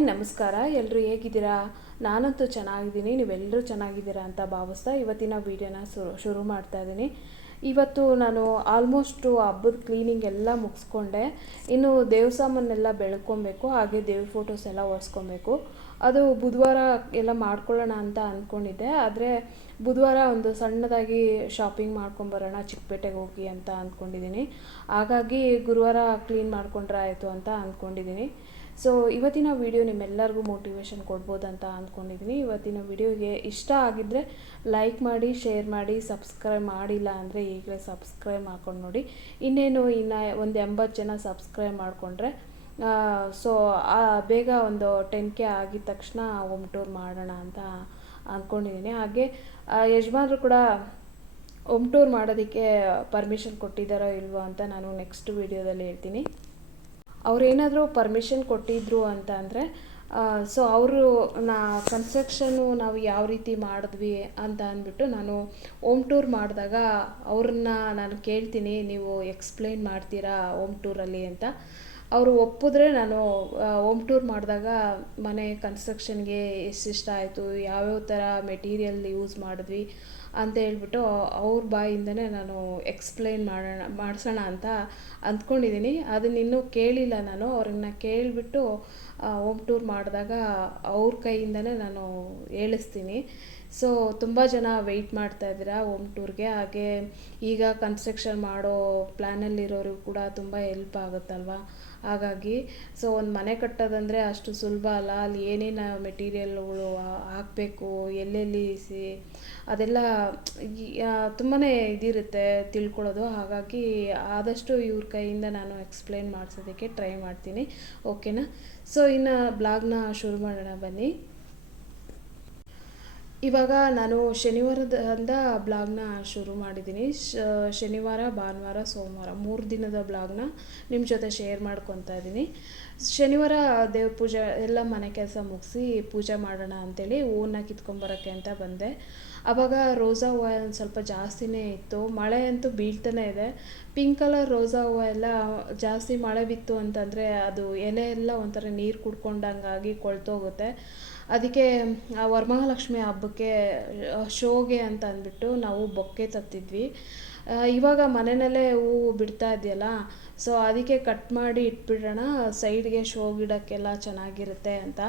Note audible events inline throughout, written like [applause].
Hi, ನಮಸ್ಕಾರ. ಎಲ್ಲರೂ ಹೇಗಿದ್ದೀರಾ? ನಾನಂತೂ ಚೆನ್ನಾಗಿದ್ದೀನಿ. ನೀವೆಲ್ಲರೂ ಚೆನ್ನಾಗಿದ್ದೀರಾ ಅಂತ ಭಾವಿಸ್ತಾ ಇವತ್ತಿನ ವೀಡಿಯೋನ ಶುರು ಶುರು ಮಾಡ್ತಾ ಇದ್ದೀನಿ. ಇವತ್ತು ನಾನು ಆಲ್ಮೋಸ್ಟು ಹಬ್ಬದ ಕ್ಲೀನಿಂಗ್ ಎಲ್ಲ ಮುಗಿಸ್ಕೊಂಡೆ. ಇನ್ನು ದೇವಸಾಮನ್ನೆಲ್ಲ ಬೆಳ್ಕೊಬೇಕು, ಹಾಗೆ ದೇವ್ರ ಫೋಟೋಸ್ ಎಲ್ಲ ಒರೆಸ್ಕೊಬೇಕು ಅದು ಬುಧವಾರ ಎಲ್ಲ ಮಾಡ್ಕೊಳ್ಳೋಣ ಅಂತ ಅಂದ್ಕೊಂಡಿದ್ದೆ ಆದರೆ ಬುಧವಾರ ಒಂದು ಸಣ್ಣದಾಗಿ ಶಾಪಿಂಗ್ ಮಾಡ್ಕೊಂಬರೋಣ ಚಿಕ್ಕಪೇಟೆಗೆ ಹೋಗಿ ಅಂತ ಅಂದ್ಕೊಂಡಿದ್ದೀನಿ ಹಾಗಾಗಿ ಗುರುವಾರ ಕ್ಲೀನ್ ಮಾಡ್ಕೊಂಡ್ರೆ ಆಯಿತು ಅಂತ ಅಂದ್ಕೊಂಡಿದ್ದೀನಿ ಸೊ ಇವತ್ತಿನ ವಿಡಿಯೋ ನಿಮ್ಮೆಲ್ಲರಿಗೂ ಮೋಟಿವೇಶನ್ ಕೊಡ್ಬೋದು ಅಂತ ಅಂದ್ಕೊಂಡಿದ್ದೀನಿ ಇವತ್ತಿನ ವಿಡಿಯೋಗೆ ಇಷ್ಟ ಆಗಿದ್ದರೆ ಲೈಕ್ ಮಾಡಿ ಶೇರ್ ಮಾಡಿ ಸಬ್ಸ್ಕ್ರೈಬ್ ಮಾಡಿಲ್ಲ ಅಂದರೆ ಈಗಲೇ ಸಬ್ಸ್ಕ್ರೈಬ್ ಮಾಡ್ಕೊಂಡು ನೋಡಿ. ಇನ್ನೇನು ಇನ್ನು ಒಂದು ಎಂಬತ್ತು ಜನ ಸಬ್ಸ್ಕ್ರೈಬ್ ಮಾಡಿಕೊಂಡ್ರೆ ಸೊ ಬೇಗ ಒಂದು ಟೆನ್ ಕೆ ಆಗಿದ ತಕ್ಷಣ ಹೋಮ್ ಟೂರ್ ಮಾಡೋಣ ಅಂತ ಅಂದ್ಕೊಂಡಿದ್ದೀನಿ ಹಾಗೆ ಯಜಮಾನರು ಕೂಡ ಹೋಮ್ ಟೂರ್ ಮಾಡೋದಕ್ಕೆ ಪರ್ಮಿಷನ್ ಕೊಟ್ಟಿದ್ದಾರೋ ಇಲ್ವೋ ಅಂತ ನಾನು ನೆಕ್ಸ್ಟ್ ವಿಡಿಯೋದಲ್ಲಿ ಹೇಳ್ತೀನಿ. ಅವ್ರೇನಾದರೂ ಪರ್ಮಿಷನ್ ಕೊಟ್ಟಿದ್ರು ಅಂತ ಅಂದರೆ ಸೊ ಅವರು ನಾ ಕನ್ಸ್ಟ್ರಕ್ಷನ್ನು ನಾವು ಯಾವ ರೀತಿ ಮಾಡಿದ್ವಿ ಅಂತ ಅಂದ್ಬಿಟ್ಟು ನಾನು ಓಮ್ ಟೂರ್ ಮಾಡಿದಾಗ ಅವ್ರನ್ನ ನಾನು ಕೇಳ್ತೀನಿ, ನೀವು ಎಕ್ಸ್ಪ್ಲೈನ್ ಮಾಡ್ತೀರಾ ಓಮ್ ಟೂರಲ್ಲಿ ಅಂತ. ಅವರು ಒಪ್ಪಿದ್ರೆ ನಾನು ಓಮ್ ಟೂರ್ ಮಾಡಿದಾಗ ಮನೆ ಕನ್ಸ್ಟ್ರಕ್ಷನ್ಗೆ ಎಷ್ಟಿಷ್ಟ ಆಯಿತು, ಯಾವ್ಯಾವ ಥರ ಮೆಟೀರಿಯಲ್ ಯೂಸ್ ಮಾಡಿದ್ವಿ ಅಂತ ಹೇಳ್ಬಿಟ್ಟು ಅವ್ರ ಬಾಯಿಂದನೇ ನಾನು ಎಕ್ಸ್ಪ್ಲೈನ್ ಮಾಡೋಣ, ಮಾಡಿಸೋಣ ಅಂತ ಅಂದ್ಕೊಂಡಿದ್ದೀನಿ. ಅದನ್ನ ಇನ್ನೂ ಕೇಳಿಲ್ಲ ನಾನು. ಅವ್ರನ್ನ ಕೇಳಿಬಿಟ್ಟು ಹೋಮ್ ಟೂರ್ ಮಾಡಿದಾಗ ಅವ್ರ ಕೈಯಿಂದನೇ ನಾನು ಹೇಳಿಸ್ತೀನಿ. ಸೊ ತುಂಬ ಜನ ವೆಯ್ಟ್ ಮಾಡ್ತಾ ಇದ್ದೀರಾ ಹೋಮ್ ಟೂರ್ಗೆ. ಹಾಗೆ ಈಗ ಕನ್ಸ್ಟ್ರಕ್ಷನ್ ಮಾಡೋ ಪ್ಲ್ಯಾನಲ್ಲಿರೋರಿಗೂ ಕೂಡ ತುಂಬ ಹೆಲ್ಪ್ ಆಗುತ್ತಲ್ವ? ಹಾಗಾಗಿ ಸೊ ಒಂದು ಮನೆ ಕಟ್ಟೋದಂದರೆ ಅಷ್ಟು ಸುಲಭ ಅಲ್ಲ. ಅಲ್ಲಿ ಏನೇನು ಮೆಟೀರಿಯಲ್ಗಳು ಹಾಕಬೇಕು, ಎಲ್ಲೆಲ್ಲಿ ಸಿ, ಅದೆಲ್ಲ ತುಂಬಾ ಇದಿರುತ್ತೆ ತಿಳ್ಕೊಳ್ಳೋದು. ಹಾಗಾಗಿ ಆದಷ್ಟು ಇವ್ರ ಕೈಯಿಂದ ನಾನು ಎಕ್ಸ್ಪ್ಲೇನ್ ಮಾಡಿಸೋದಕ್ಕೆ ಟ್ರೈ ಮಾಡ್ತೀನಿ. ಓಕೆನಾ ಸೊ ಇನ್ನು ಬ್ಲಾಗ್ನ ಶುರು ಮಾಡೋಣ ಬನ್ನಿ. ಇವಾಗ ನಾನು ಶನಿವಾರದಿಂದ ಬ್ಲಾಗ್ನ ಶುರು ಮಾಡಿದ್ದೀನಿ. ಶನಿವಾರ, ಭಾನುವಾರ, ಸೋಮವಾರ ಮೂರು ದಿನದ ಬ್ಲಾಗ್ನ ನಿಮ್ಮ ಜೊತೆ ಶೇರ್ ಮಾಡ್ಕೊತಾ ಇದ್ದೀನಿ. ಶನಿವಾರ ದೇವ್ರ ಪೂಜೆ, ಎಲ್ಲ ಮನೆ ಕೆಲಸ ಮುಗಿಸಿ ಪೂಜೆ ಮಾಡೋಣ ಅಂತೇಳಿ ಹೂವನ್ನ ಕಿತ್ಕೊಂಬರೋಕ್ಕೆ ಅಂತ ಬಂದೆ. ಆವಾಗ ರೋಸಾ ಹೂವು ಒಂದು ಸ್ವಲ್ಪ ಜಾಸ್ತಿನೇ ಇತ್ತು. ಮಳೆ ಅಂತೂ ಬೀಳ್ತಾನೆ ಇದೆ. ಪಿಂಕ್ ಕಲರ್ ರೋಸಾ ಹೂವು ಎಲ್ಲ ಜಾಸ್ತಿ ಮಳೆ ಬಿತ್ತು ಅಂತಂದರೆ ಅದು ಎಲೆ ಎಲ್ಲ ಒಂಥರ ನೀರು ಕುಡ್ಕೊಂಡಂಗಾಗಿ ಕೊಳ್ತೋಗುತ್ತೆ. ಅದಕ್ಕೆ, ಆ ವರಮಹಾಲಕ್ಷ್ಮಿ ಹಬ್ಬಕ್ಕೆ ಶೋಗೆ ಅಂತ ಅಂದ್ಬಿಟ್ಟು ನಾವು ಬೊಕ್ಕೆ ತತ್ತಿದ್ವಿ. ಇವಾಗ ಮನೆಯಲ್ಲೇ ಹೂವು ಬಿಡ್ತಾ ಇದೆಯಲ್ಲ ಸೊ ಅದಕ್ಕೆ ಕಟ್ ಮಾಡಿ ಇಟ್ಬಿಡೋಣ, ಸೈಡ್ಗೆ ಶೋ ಗಿಡಕ್ಕೆಲ್ಲ ಚೆನ್ನಾಗಿರುತ್ತೆ ಅಂತ.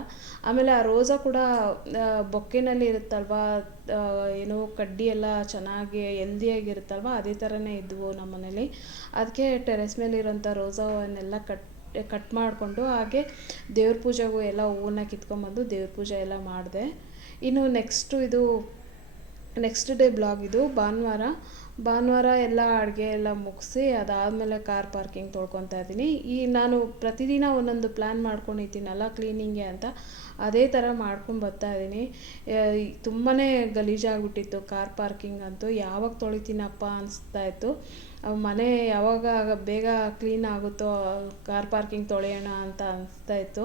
ಆಮೇಲೆ ಆ ರೋಸಾ ಕೂಡ ಬೊಕ್ಕೆನಲ್ಲಿ ಇರುತ್ತಲ್ವ ಏನು ಕಡ್ಡಿ ಎಲ್ಲ ಚೆನ್ನಾಗಿ ಹೆಲ್ದಿಯಾಗಿರುತ್ತಲ್ವ, ಅದೇ ಥರನೇ ಇದ್ವು ನಮ್ಮ ಮನೇಲಿ ಅದಕ್ಕೆ ಟೆರೆಸ್ ಮೇಲೆ ಇರೋಂಥ ರೋಸಾ ಹೂವನ್ನೆಲ್ಲ ಕಟ್ ಕಟ್ ಮಾಡಿಕೊಂಡು ಹಾಗೆ ದೇವ್ರ ಪೂಜೆಗೂ ಎಲ್ಲ ಹೂವನ್ನ ಕಿತ್ಕೊಂಬಂದು ದೇವ್ರ ಪೂಜೆ ಎಲ್ಲ ಮಾಡಿದೆ. ಇನ್ನು ನೆಕ್ಸ್ಟು ಇದು ನೆಕ್ಸ್ಟ್ ಡೇ ಬ್ಲಾಗ್ ಇದು ಭಾನುವಾರ. ಭಾನುವಾರ ಎಲ್ಲ ಅಡುಗೆ ಎಲ್ಲ ಮುಗಿಸಿ ಅದಾದಮೇಲೆ ಕಾರ್ ಪಾರ್ಕಿಂಗ್ ತೊಳ್ಕೊತಾ ಇದ್ದೀನಿ. ಈ ನಾನು ಪ್ರತಿದಿನ ಒಂದೊಂದು ಪ್ಲ್ಯಾನ್ ಮಾಡ್ಕೊಂಡಿದ್ದೀನಲ್ಲ ಕ್ಲೀನಿಂಗೆ ಅಂತ, ಅದೇ ಥರ ಮಾಡ್ಕೊಂಡು ಬರ್ತಾ ಇದ್ದೀನಿ. ತುಂಬಾ ಗಲೀಜಾಗ್ಬಿಟ್ಟಿತ್ತು ಕಾರ್ ಪಾರ್ಕಿಂಗ್ ಅಂತೂ. ಯಾವಾಗ ತೊಳಿತೀನಪ್ಪ ಅನಿಸ್ತಾ ಇತ್ತು. ಮನೆ ಯಾವಾಗ ಬೇಗ ಕ್ಲೀನ್ ಆಗುತ್ತೋ ಕಾರ್ ಪಾರ್ಕಿಂಗ್ ತೊಳೆಯೋಣ ಅಂತ ಅನಿಸ್ತಾ ಇತ್ತು.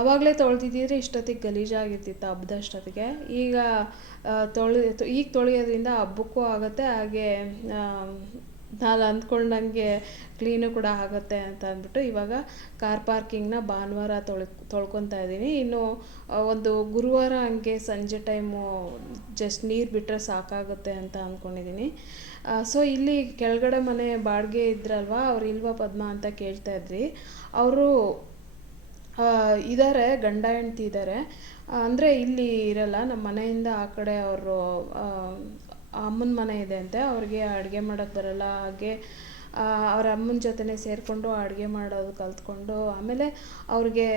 ಆವಾಗಲೇ ತೊಳೆದಿದ್ದಿದ್ರೆ ಇಷ್ಟೊತ್ತಿಗೆ ಗಲೀಜಾಗಿರ್ತಿತ್ತು ಹಬ್ದಷ್ಟೊತ್ತಿಗೆ ಈಗ ತೊಳೆ ಈಗ ತೊಳೆಯೋದ್ರಿಂದ ಹಬ್ಬಕ್ಕೂ ಆಗುತ್ತೆ, ಹಾಗೆ ನಾನು ಅಂದ್ಕೊಂಡಂಗೆ ಕ್ಲೀನು ಕೂಡ ಆಗುತ್ತೆ ಅಂತ ಅಂದ್ಬಿಟ್ಟು ಇವಾಗ ಕಾರ್ ಪಾರ್ಕಿಂಗ್ನ ಭಾನುವಾರ ತೊಳ್ ತೊಳ್ಕೊತಾ ಇದ್ದೀನಿ. ಇನ್ನು ಒಂದು ಗುರುವಾರ ಹಂಗೆ ಸಂಜೆ ಟೈಮು ಜಸ್ಟ್ ನೀರು ಬಿಟ್ಟರೆ ಸಾಕಾಗುತ್ತೆ ಅಂತ ಅಂದ್ಕೊಂಡಿದ್ದೀನಿ ಸೊ ಇಲ್ಲಿ ಕೆಳಗಡೆ ಮನೆ ಬಾಡಿಗೆ ಇದ್ರಲ್ವ, ಅವ್ರು ಇಲ್ವಾ ಪದ್ಮ ಅಂತ ಕೇಳ್ತಾ ಇದ್ರಿ. ಅವರು ಇದ್ದಾರೆ ಗಂಡ ಹೆಂಡ್ತಿ ಇದ್ದಾರೆ ಅಂದರೆ ಇಲ್ಲಿ ಇರಲ್ಲ ನಮ್ಮ ಮನೆಯಿಂದ ಆ ಕಡೆ ಅವರು ಅಮ್ಮನ ಮನೆ ಇದೆ ಅಂತೆ, ಅವ್ರಿಗೆ ಅಡುಗೆ ಮಾಡೋಕ್ಕೆ ಬರಲ್ಲ, ಹಾಗೆ ಅವ್ರ ಅಮ್ಮನ ಜೊತೆನೇ ಸೇರಿಕೊಂಡು ಅಡುಗೆ ಮಾಡೋದು ಕಲ್ತ್ಕೊಂಡು, ಆಮೇಲೆ ಅವ್ರಿಗೆ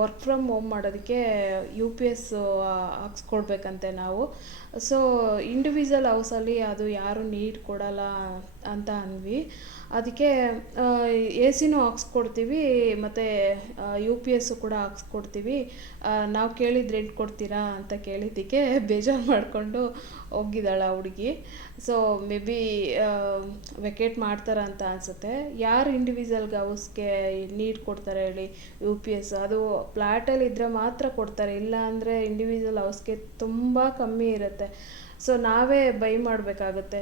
ವರ್ಕ್ ಫ್ರಮ್ ಹೋಮ್ ಮಾಡೋದಕ್ಕೆ ಯು ಪಿ ಎಸ್ ಹಾಕ್ಸ್ಕೊಡ್ಬೇಕಂತೆ ನಾವು. ಸೊ ಇಂಡಿವಿಜುವಲ್ ಹೌಸಲ್ಲಿ ಅದು ಯಾರು ನೀಟ್ ಕೊಡಲ್ಲ ಅಂತ ಅಂದ್ವಿ. ಅದಕ್ಕೆ ಎ ಸಿನೂ ಹಾಕ್ಸ್ಕೊಡ್ತೀವಿ, ಮತ್ತು ಯು ಪಿ ಎಸ್ಸು ಕೂಡ ಹಾಕ್ಸ್ಕೊಡ್ತೀವಿ. ನಾವು ಕೇಳಿದ ರೆಂಟ್ ಕೊಡ್ತೀರಾ ಅಂತ ಕೇಳಿದ್ದಕ್ಕೆ [laughs] ಬೇಜಾರು ಮಾಡಿಕೊಂಡು ಹೋಗಿದ್ದಾಳೆ ಆ ಹುಡುಗಿ. ಸೊ ಮೇ ಬಿ ವೆಕೇಟ್ ಮಾಡ್ತಾರೆ ಅಂತ ಅನಿಸುತ್ತೆ. ಯಾರು ಇಂಡಿವಿಜುವಲ್ಗೆ ಹೌಸ್ಗೆ ನೀಡ್ ಕೊಡ್ತಾರೆ ಹೇಳಿ ಯು ಪಿ ಎಸ್ ಅದು ಫ್ಲ್ಯಾಟಲ್ಲಿ ಇದ್ದರೆ ಮಾತ್ರ ಕೊಡ್ತಾರೆ ಇಲ್ಲ ಅಂದರೆ ಇಂಡಿವಿಜುವಲ್ ಹೌಸ್ಗೆ ತುಂಬ ಕಮ್ಮಿ ಇರುತ್ತೆ. ಸೊ ನಾವೇ ಬೈ ಮಾಡಬೇಕಾಗುತ್ತೆ.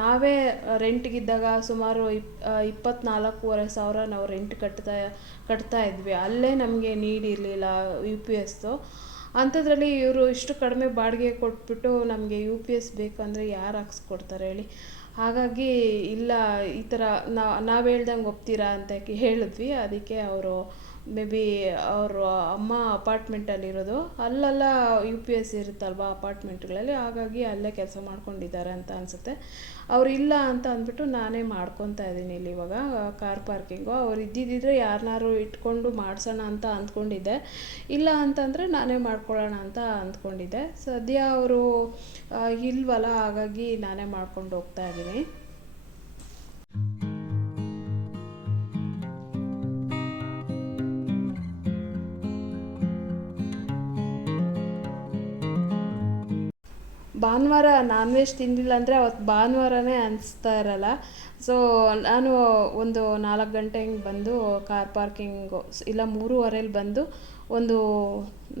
ನಾವೇ ರೆಂಟ್ಗಿದ್ದಾಗ ಸುಮಾರು ಇಪ್ ಇಪ್ಪತ್ನಾಲ್ಕೂವರೆ ಸಾವಿರ ನಾವು ರೆಂಟ್ ಕಟ್ತಾ ಕಟ್ತಾ ಇದ್ವಿ. ಅಲ್ಲೇ ನಮಗೆ ನೀಡಿರಲಿಲ್ಲ ಯು ಪಿ ಎಸ್ದು ಅಂಥದ್ರಲ್ಲಿ ಇವರು ಇಷ್ಟು ಕಡಿಮೆ ಬಾಡಿಗೆ ಕೊಟ್ಬಿಟ್ಟು ನಮಗೆ ಯು ಪಿ ಎಸ್ ಬೇಕಂದರೆ ಯಾರು ಹಾಕ್ಸ್ಕೊಡ್ತಾರೆ ಹೇಳಿ. ಹಾಗಾಗಿ ಇಲ್ಲ, ಈ ಥರ ನಾವು ಹೇಳ್ದಂಗೆ ಒಪ್ತೀರಾ ಅಂತ ಹೇಳಿದ್ವಿ. ಅದಕ್ಕೆ ಅವರು ಮೇ ಬಿ ಅವರು ಅಮ್ಮ ಅಪಾರ್ಟ್ಮೆಂಟಲ್ಲಿರೋದು ಅಲ್ಲೆಲ್ಲ ಯು ಪಿ ಎಸ್ ಇರುತ್ತಲ್ವಾ ಅಪಾರ್ಟ್ಮೆಂಟ್ಗಳಲ್ಲಿ ಹಾಗಾಗಿ ಅಲ್ಲೇ ಕೆಲಸ ಮಾಡ್ಕೊಂಡಿದ್ದಾರೆ ಅಂತ ಅನಿಸುತ್ತೆ. ಅವ್ರು ಇಲ್ಲ ಅಂತ ಅಂದ್ಬಿಟ್ಟು ನಾನೇ ಮಾಡ್ಕೊತಾ ಇದ್ದೀನಿ ಇಲ್ಲಿ ಇವಾಗ ಕಾರ್ ಪಾರ್ಕಿಂಗು ಅವ್ರು ಇದ್ದಿದ್ದಿದ್ರೆ ಯಾರನ್ನಾರು ಇಟ್ಕೊಂಡು ಮಾಡಿಸೋಣ ಅಂತ ಅಂದ್ಕೊಂಡಿದ್ದೆ. ಇಲ್ಲ ಅಂತಂದರೆ ನಾನೇ ಮಾಡ್ಕೊಳ್ಳೋಣ ಅಂತ ಅಂದ್ಕೊಂಡಿದ್ದೆ. ಸದ್ಯ ಅವರು ಇಲ್ವಲ್ಲ, ಹಾಗಾಗಿ ನಾನೇ ಮಾಡ್ಕೊಂಡು ಹೋಗ್ತಾ ಇದ್ದೀನಿ. ಭಾನುವಾರ ನಾನ್ ವೆಜ್ ತಿಂದಿಲ್ಲ ಅಂದರೆ ಅವತ್ತು ಭಾನುವಾರನೇ ಅನಿಸ್ತಾ ಇರಲ್ಲ. ಸೊ ನಾನು ಒಂದು ನಾಲ್ಕು ಗಂಟೆ ಹಿಂಗೆ ಬಂದು ಕಾರ್ ಪಾರ್ಕಿಂಗು ಇಲ್ಲ ಮೂರುವರೆಲಿ ಬಂದು ಒಂದು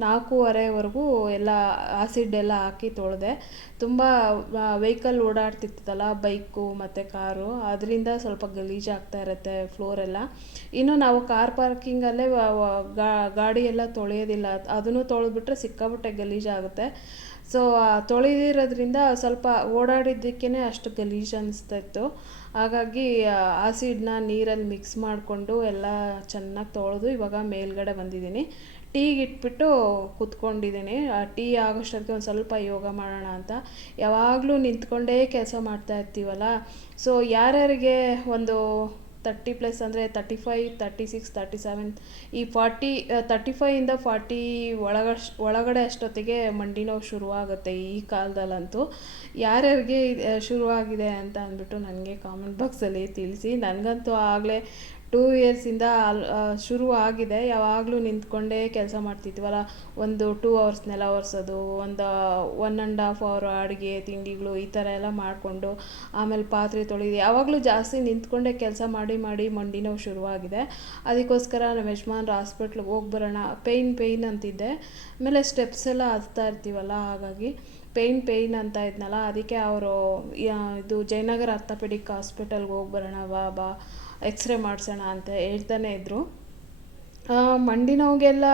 ನಾಲ್ಕೂವರೆವರೆಗೂ ಎಲ್ಲ ಆಸಿಡ್ ಎಲ್ಲ ಹಾಕಿ ತೊಳೆದೆ. ತುಂಬ ವೆಹಿಕಲ್ ಓಡಾಡ್ತಿತ್ತಲ್ಲ, ಬೈಕು ಮತ್ತು ಕಾರು, ಅದರಿಂದ ಸ್ವಲ್ಪ ಗಲೀಜಾಗ್ತಾ ಇರುತ್ತೆ ಫ್ಲೋರೆಲ್ಲ ಇನ್ನು ನಾವು ಕಾರ್ ಪಾರ್ಕಿಂಗಲ್ಲೇ ಗಾಡಿ ಎಲ್ಲ ತೊಳೆಯೋದಿಲ್ಲ. ಅದನ್ನು ತೊಳೆದ್ಬಿಟ್ರೆ ಸಿಕ್ಕಾಪಟ್ಟೆ ಗಲೀಜಾಗುತ್ತೆ ಸೊ ತೊಳೆದಿರೋದ್ರಿಂದ ಸ್ವಲ್ಪ ಓಡಾಡಿದ್ದಕ್ಕೇ ಅಷ್ಟು ಗಲೀಜು ಅನ್ನಿಸ್ತಾ ಇತ್ತು. ಹಾಗಾಗಿ ಆಸಿಡ್ನ ನೀರಲ್ಲಿ ಮಿಕ್ಸ್ ಮಾಡಿಕೊಂಡು ಎಲ್ಲ ಚೆನ್ನಾಗಿ ತೊಳೆದು ಇವಾಗ ಮೇಲ್ಗಡೆ ಬಂದಿದ್ದೀನಿ. ಟೀಗೆ ಇಟ್ಬಿಟ್ಟು ಕೂತ್ಕೊಂಡಿದ್ದೀನಿ. ಆ ಟೀ ಆಗೋಷ್ಟೊತ್ತಿಗೆ ಒಂದು ಸ್ವಲ್ಪ ಯೋಗ ಮಾಡೋಣ ಅಂತ. ಯಾವಾಗಲೂ ನಿಂತ್ಕೊಂಡೇ ಕೆಲಸ ಮಾಡ್ತಾ ಇರ್ತೀವಲ್ಲ? ಸೊ ಯಾರ್ಯಾರಿಗೆ ಒಂದು ತರ್ಟಿ ಪ್ಲಸ್ ಅಂದರೆ thirty five thirty six thirty seven ಈ ಫಾರ್ಟಿ ತರ್ಟಿ ಫೈಯಿಂದ ಫಾರ್ಟಿ ಒಳಗಷ್ಟು ಒಳಗಡೆ ಅಷ್ಟೊತ್ತಿಗೆ ಮಂಡಿ ನೋವು ಶುರುವಾಗುತ್ತೆ ಈ ಕಾಲದಲ್ಲಂತೂ. ಯಾರ್ಯಾರಿಗೆ ಶುರುವಾಗಿದೆ ಅಂತ ಅಂದ್ಬಿಟ್ಟು ನನಗೆ ಕಾಮೆಂಟ್ ಬಾಕ್ಸಲ್ಲಿ ತಿಳಿಸಿ. ನನಗಂತೂ ಆಗಲೇ ಟೂ ಇಯರ್ಸಿಂದ ಇಂದ ಶುರು ಆಗಿದೆ. ಯಾವಾಗಲೂ ನಿಂತ್ಕೊಂಡೇ ಕೆಲಸ ಮಾಡ್ತಿದ್ವಲ್ಲ. ಒಂದು ಟೂ ಅವರ್ಸ್ ನೆಲ ಒರೆಸೋದು, ಒಂದು ಒನ್ ಆ್ಯಂಡ್ ಹಾಫ್ ಅವರ್ ಅಡುಗೆ, ತಿಂಡಿಗಳು ಈ ಥರ ಎಲ್ಲ ಮಾಡಿಕೊಂಡು ಆಮೇಲೆ ಪಾತ್ರೆ ತೊಳೆದು ಯಾವಾಗಲೂ ಜಾಸ್ತಿ ನಿಂತ್ಕೊಂಡೇ ಕೆಲಸ ಮಾಡಿ ಮಾಡಿ ಮಂಡಿ ನೋವು ಶುರುವಾಗಿದೆ. ಅದಕ್ಕೋಸ್ಕರ ನಮ್ಮ ಯಜಮಾನ್ರು ಹಾಸ್ಪಿಟ್ಲಿಗೆ ಹೋಗಿ ಬರೋಣ ಪೇಯ್ನ್ ಪೇಯ್ನ್ ಅಂತಿದ್ದೆ. ಆಮೇಲೆ ಸ್ಟೆಪ್ಸ್ ಎಲ್ಲ ಹತ್ತಾ ಇರ್ತೀವಲ್ಲ, ಹಾಗಾಗಿ ಪೇಯ್ನ್ ಪೇಯ್ನ್ ಅಂತ ಇದ್ನಲ್ಲ, ಅದಕ್ಕೆ ಅವರು ಇದು ಜಯನಗರ ಆರ್ಥೋಪೆಡಿಕ್ ಹಾಸ್ಪಿಟಲ್ಗೆ ಹೋಗಿ ಬರೋಣ, ಬಾ ಬಾ ಎಕ್ಸ್ರೇ ಮಾಡಿಸೋಣ ಅಂತ ಹೇಳ್ತಾನೆ ಇದ್ದರು ಮಂಡಿ ನೋವಿಗೆಲ್ಲ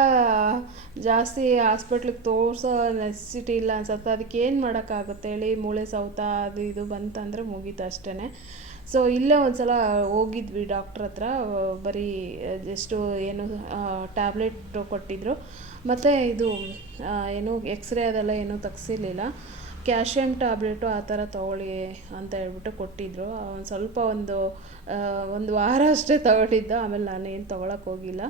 ಜಾಸ್ತಿ ಹಾಸ್ಪಿಟ್ಲಿಗೆ ತೋರಿಸೋ ನೆಸಿಟಿ ಇಲ್ಲ ಅನ್ಸುತ್ತೆ. ಅದಕ್ಕೆ ಏನು ಮಾಡೋಕ್ಕಾಗುತ್ತೆ ಹೇಳಿ ಮೂಳೆ ಸೌತ ಅದು ಇದು ಬಂತಂದರೆ ಮುಗೀತು ಅಷ್ಟೇ ಸೊ ಇಲ್ಲೇ ಒಂದು ಸಲ ಹೋಗಿದ್ವಿ ಡಾಕ್ಟ್ರ್ ಹತ್ರ. ಬರೀ ಜಸ್ಟು ಏನು ಟ್ಯಾಬ್ಲೆಟ್ ಕೊಟ್ಟಿದ್ದರು ಮತ್ತು ಇದು ಏನು ಎಕ್ಸ್ರೇ ಅದೆಲ್ಲ ಏನೂ ತೆಗ್ಸಿರ್ಲಿಲ್ಲ. ಕ್ಯಾಲ್ಶಿಯಮ್ ಟ್ಯಾಬ್ಲೆಟು ಆ ಥರ ತೊಗೊಳ್ಳಿ ಅಂತ ಹೇಳ್ಬಿಟ್ಟು ಕೊಟ್ಟಿದ್ದರು ಒಂದು ಸ್ವಲ್ಪ ಒಂದು ಒಂದು ವಾರ ಅಷ್ಟೇ ತಗೊಂಡಿದ್ದು. ಆಮೇಲೆ ನಾನೇನು ತೊಗೊಳಕ್ಕೆ ಹೋಗಿಲ್ಲ.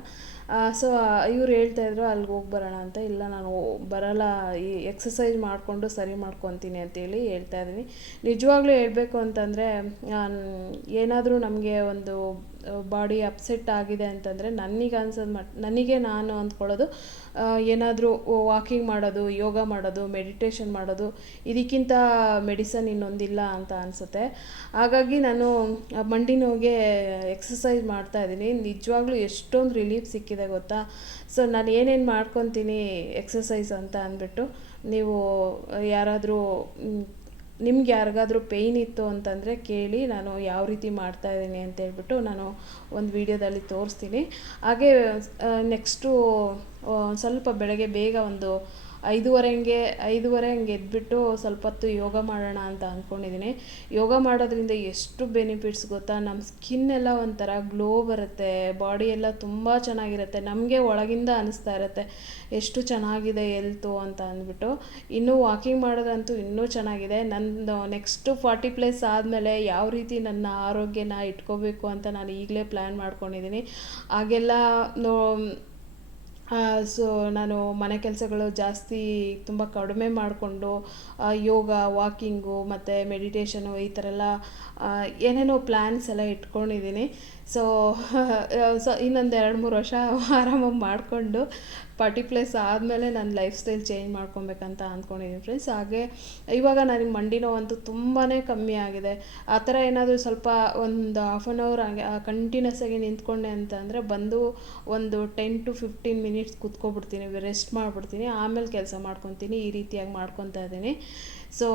ಸೊ ಇವ್ರು ಹೇಳ್ತಾ ಇದ್ರು, ಅಲ್ಲಿಗೆ ಹೋಗಿ ಬರೋಣ ಅಂತ. ಇಲ್ಲ, ನಾನು ಬರಲ್ಲ, ಈ ಎಕ್ಸಸೈಸ್ ಮಾಡಿಕೊಂಡು ಸರಿ ಮಾಡ್ಕೊತೀನಿ ಅಂತೇಳಿ ಹೇಳ್ತಾ ಇದ್ದೀನಿ ನಿಜವಾಗ್ಲೂ ಹೇಳಬೇಕು ಅಂತಂದರೆ ಏನಾದರೂ ನಮಗೆ ಒಂದು ಬಾಡಿ ಅಪ್ಸೆಟ್ ಆಗಿದೆ ಅಂತಂದರೆ ನನಗೆ ಅನ್ಸೋದು ಮಟ್, ನನಗೆ ನಾನು ಅಂದ್ಕೊಳ್ಳೋದು ಏನಾದರೂ ವಾಕಿಂಗ್ ಮಾಡೋದು, ಯೋಗ ಮಾಡೋದು ಮೆಡಿಟೇಷನ್ ಮಾಡೋದು, ಇದಕ್ಕಿಂತ ಮೆಡಿಸನ್ ಇನ್ನೊಂದಿಲ್ಲ ಅಂತ ಅನಿಸುತ್ತೆ. ಹಾಗಾಗಿ ನಾನು ಮಂಡಿ ನೋವಿಗೆ ಎಕ್ಸಸೈಸ್ ಮಾಡ್ತಾ ಇದ್ದೀನಿ. ನಿಜವಾಗ್ಲೂ ಎಷ್ಟೊಂದು ರಿಲೀಫ್ ಸಿಕ್ಕಿದೆ. ಗೊತ್ತಾ? ಸೊ ನಾನು ಏನೇನು ಮಾಡ್ಕೊತೀನಿ ಎಕ್ಸಸೈಸ್ ಅಂತ ಅಂದ್ಬಿಟ್ಟು ನೀವು ಯಾರಾದರೂ ನಿಮ್ಗೆ ಯಾರಿಗಾದ್ರೂ ಪೇಯ್ನ್ ಇತ್ತು ಅಂತಂದರೆ ಕೇಳಿ ನಾನು ಯಾವ ರೀತಿ ಮಾಡ್ತಾ ಇದ್ದೀನಿ ಅಂತ ಹೇಳ್ಬಿಟ್ಟು ನಾನು ಒಂದು ವಿಡಿಯೋದಲ್ಲಿ ತೋರಿಸ್ತೀನಿ. ಹಾಗೆ ನೆಕ್ಸ್ಟು ಸ್ವಲ್ಪ ಬೆಳಗ್ಗೆ ಬೇಗ ಒಂದು ಐದೂವರೆ ಹಂಗೆ, ಐದುವರೆ ಹಂಗೆ ಎದ್ಬಿಟ್ಟು ಸ್ವಲ್ಪ ಹೊತ್ತು ಯೋಗ ಮಾಡೋಣ ಅಂತ ಅಂದ್ಕೊಂಡಿದ್ದೀನಿ. ಯೋಗ ಮಾಡೋದ್ರಿಂದ ಎಷ್ಟು ಬೆನಿಫಿಟ್ಸ್ ಗೊತ್ತಾ? ನಮ್ಮ ಸ್ಕಿನ್ ಎಲ್ಲ ಒಂಥರ ಗ್ಲೋ ಬರುತ್ತೆ ಬಾಡಿ ಎಲ್ಲ ತುಂಬ ಚೆನ್ನಾಗಿರುತ್ತೆ, ನಮಗೆ ಒಳಗಿಂದ ಅನಿಸ್ತಾ ಇರುತ್ತೆ. ಎಷ್ಟು ಚೆನ್ನಾಗಿದೆ ಎಲ್ತು ಅಂತ ಅಂದ್ಬಿಟ್ಟು. ಇನ್ನೂ ವಾಕಿಂಗ್ ಮಾಡೋದಂತೂ ಇನ್ನೂ ಚೆನ್ನಾಗಿದೆ. ನಂದು ನೆಕ್ಸ್ಟು ಫಾರ್ಟಿ ಪ್ಲಸ್ ಆದಮೇಲೆ ಯಾವ ರೀತಿ ನನ್ನ ಆರೋಗ್ಯನ ಇಟ್ಕೋಬೇಕು ಅಂತ ನಾನು ಈಗಲೇ ಪ್ಲ್ಯಾನ್ ಮಾಡ್ಕೊಂಡಿದ್ದೀನಿ. ಹಾಗೆಲ್ಲ ನೋ ಸೊ ನಾನು ಮನೆ ಕೆಲಸಗಳು ಜಾಸ್ತಿ ತುಂಬ ಕಡಿಮೆ ಮಾಡಿಕೊಂಡು ಯೋಗ ವಾಕಿಂಗು ಮತ್ತು ಮೆಡಿಟೇಷನು ಈ ಥರ ಎಲ್ಲ ಏನೇನೋ ಪ್ಲ್ಯಾನ್ಸ್ ಎಲ್ಲ ಇಟ್ಕೊಂಡಿದ್ದೀನಿ. ಸೊ ಸೊ [laughs] ಇನ್ನೊಂದು ಎರಡು ಮೂರು ವರ್ಷ [laughs] ಆರಾಮಾಗಿ ಮಾಡಿಕೊಂಡು ಪಾರ್ಟಿ ಪ್ಲೇಸ್ ಆದಮೇಲೆ ನನ್ನ ಲೈಫ್ ಸ್ಟೈಲ್ ಚೇಂಜ್ ಮಾಡ್ಕೊಬೇಕಂತ ಅಂದ್ಕೊಂಡಿದ್ದೀನಿ ಫ್ರೆಂಡ್ಸ್ ಹಾಗೆ ಇವಾಗ ನನಗೆ ಮಂಡಿ ನೋವಂತೂ ತುಂಬಾ ಕಮ್ಮಿ ಆಗಿದೆ. ಆ ಥರ ಏನಾದರೂ ಸ್ವಲ್ಪ ಒಂದು ಹಾಫ್ ಆನ್ ಅವರ್ ಹಾಗೆ ಕಂಟಿನ್ಯೂಸ್ ಆಗಿ ನಿಂತ್ಕೊಂಡೆ ಅಂತಂದರೆ ಬಂದು ಒಂದು ಟೆನ್ ಟು ಫಿಫ್ಟೀನ್ ಮಿನಿಟ್ಸ್ ಕುತ್ಕೊಬಿಡ್ತೀನಿ ರೆಸ್ಟ್ ಮಾಡಿಬಿಡ್ತೀನಿ, ಆಮೇಲೆ ಕೆಲಸ ಮಾಡ್ಕೊತೀನಿ, ಈ ರೀತಿಯಾಗಿ ಮಾಡ್ಕೊತಾ ಇದ್ದೀನಿ. ಸೊ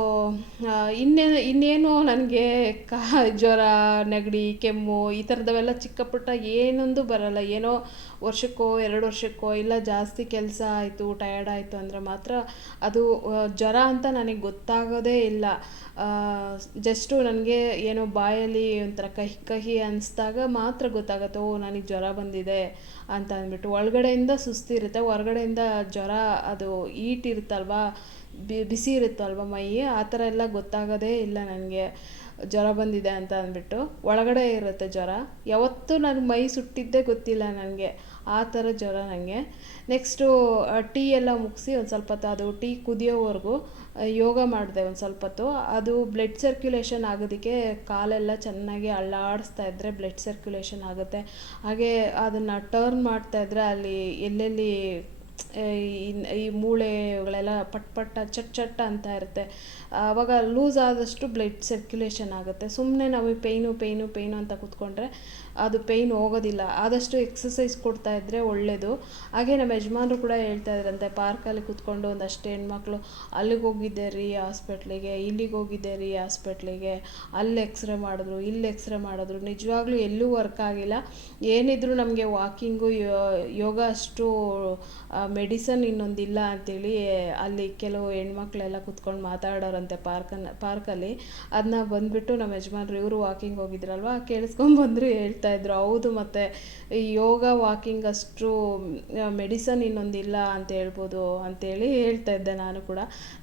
ಇನ್ನೇನು ಇನ್ನೇನು ನನಗೆ ಕಾ, ಜ್ವರ, ನೆಗಡಿ, ಕೆಮ್ಮು ಈ ಥರದವೆಲ್ಲ ಚಿಕ್ಕ ಪುಟ್ಟ ಏನೊಂದು ಬರಲ್ಲ. ಏನೋ ವರ್ಷಕ್ಕೋ, ಎರಡು ವರ್ಷಕ್ಕೋ, ಇಲ್ಲ ಜಾಸ್ತಿ ಕೆಲಸ ಆಯಿತು ಟಯರ್ಡ್ ಆಯಿತು ಅಂದರೆ ಮಾತ್ರ ಅದು ಜ್ವರ ಅಂತ ನನಗೆ ಗೊತ್ತಾಗೋದೇ ಇಲ್ಲ. ಜಸ್ಟು ನನಗೆ ಏನೋ ಬಾಯಲ್ಲಿ ಒಂಥರ ಕಹಿ ಕಹಿ ಅನಿಸ್ದಾಗ ಮಾತ್ರ ಗೊತ್ತಾಗುತ್ತೆ, ಓ, ನನಗೆ ಜ್ವರ ಬಂದಿದೆ ಅಂತ ಅಂದ್ಬಿಟ್ಟು. ಒಳಗಡೆಯಿಂದ ಸುಸ್ತಿರುತ್ತೆ, ಹೊರಗಡೆಯಿಂದ ಜ್ವರ ಅದು ಈಟ್ ಇರುತ್ತಲ್ವಾ? ಬಿ ಬಿಸಿ ಇರುತ್ತಲ್ವ ಮೈ? ಆ ಥರ ಎಲ್ಲ ಗೊತ್ತಾಗೋದೇ ಇಲ್ಲ ನನಗೆ. ಜ್ವರ ಬಂದಿದೆ ಅಂತ ಅಂದ್ಬಿಟ್ಟು. ಒಳಗಡೆ ಇರುತ್ತೆ ಜ್ವರ. ಯಾವತ್ತೂ ನನಗೆ ಮೈ ಸುಟ್ಟಿದ್ದೇ ಗೊತ್ತಿಲ್ಲ ನನಗೆ. ಆ ಥರ ಜ್ವರ ನನಗೆ. ನೆಕ್ಸ್ಟು ಟೀ ಎಲ್ಲ ಮುಗಿಸಿ ಒಂದು ಸ್ವಲ್ಪ ಹೊತ್ತು, ಅದು ಟೀ ಕುದಿಯೋವರೆಗೂ ಯೋಗ ಮಾಡಿದೆ ಒಂದು ಸ್ವಲ್ಪ ಹೊತ್ತು. ಅದು ಬ್ಲಡ್ ಸರ್ಕ್ಯುಲೇಷನ್ ಆಗೋದಕ್ಕೆ ಕಾಲೆಲ್ಲ ಚೆನ್ನಾಗಿ ಅಳ್ಳಾಡಿಸ್ತಾ ಇದ್ದರೆ ಬ್ಲಡ್ ಸರ್ಕ್ಯುಲೇಷನ್ ಆಗುತ್ತೆ. ಹಾಗೆ ಅದನ್ನು ಟರ್ನ್ ಮಾಡ್ತಾ ಇದ್ದರೆ ಅಲ್ಲಿ ಎಲ್ಲೆಲ್ಲಿ ಈ- ಈ ಮೂಳೆಗಳೆಲ್ಲ ಪಟ್ ಪಟ್ಟ ಚಟ್ ಚಟ್ ಅಂತ ಇರುತ್ತೆ. ಆವಾಗ ಲೂಸ್ ಆದಷ್ಟು ಬ್ಲಡ್ ಸರ್ಕ್ಯುಲೇಷನ್ ಆಗುತ್ತೆ. ಸುಮ್ಮನೆ ನಾವು ಪೇಯ್ನು ಪೇಯ್ನು ಪೇಯ್ನು ಅಂತ ಕೂತ್ಕೊಂಡ್ರೆ ಅದು ಪೇಯ್ನ್ ಹೋಗೋದಿಲ್ಲ. ಆದಷ್ಟು ಎಕ್ಸಸೈಸ್ ಕೊಡ್ತಾ ಇದ್ದರೆ ಒಳ್ಳೆಯದು ಹಾಗೆ ನಮ್ಮ ಯಜಮಾನ್ರು ಕೂಡ ಹೇಳ್ತಾ ಇದ್ರಂತೆ ಪಾರ್ಕಲ್ಲಿ ಕೂತ್ಕೊಂಡು ಒಂದಷ್ಟು ಹೆಣ್ಮಕ್ಳು, ಅಲ್ಲಿಗೆ ಹೋಗಿದ್ದೆ ರೀ ಹಾಸ್ಪಿಟ್ಲಿಗೆ ಇಲ್ಲಿಗೆ ಹೋಗಿದ್ದೆ ರೀ ಹಾಸ್ಪಿಟ್ಲಿಗೆ ಅಲ್ಲಿ ಎಕ್ಸ್ರೇ ಮಾಡಿದ್ರು, ಇಲ್ಲಿ ಎಕ್ಸ್ರೇ ಮಾಡಿದ್ರು. ನಿಜವಾಗ್ಲೂ ಎಲ್ಲೂ ವರ್ಕ್ ಆಗಿಲ್ಲ. ಏನಿದ್ರು ನಮಗೆ ವಾಕಿಂಗು ಯೋಗ ಅಷ್ಟು ಮೆಡಿಸನ್ ಇನ್ನೊಂದಿಲ್ಲ ಅಂತೇಳಿ ಅಲ್ಲಿ ಕೆಲವು ಹೆಣ್ಮಕ್ಳೆಲ್ಲ ಕುತ್ಕೊಂಡು ಮಾತಾಡೋರಂತೆ ಪಾರ್ಕನ್ನ, ಪಾರ್ಕಲ್ಲಿ. ಅದನ್ನ ಬಂದುಬಿಟ್ಟು ನಮ್ಮ ಯಜಮಾನ್ರು ಇವರು ವಾಕಿಂಗ್ ಹೋಗಿದ್ರಲ್ವ? ಕೇಳಿಸ್ಕೊಂಬಂದ್ರು ಹೇಳ್ತಾ ಇದ್ರು, ಹೌದು ಮತ್ತು ಈ ಯೋಗ ವಾಕಿಂಗ್ ಅಷ್ಟು ಮೆಡಿಸನ್ ಇನ್ನೊಂದಿಲ್ಲ ಅಂತ ಹೇಳ್ಬೋದು ಅಂತೇಳಿ ಹೇಳ್ತಾ ಇದ್ದೆ ನಾನು ಕೂಡ.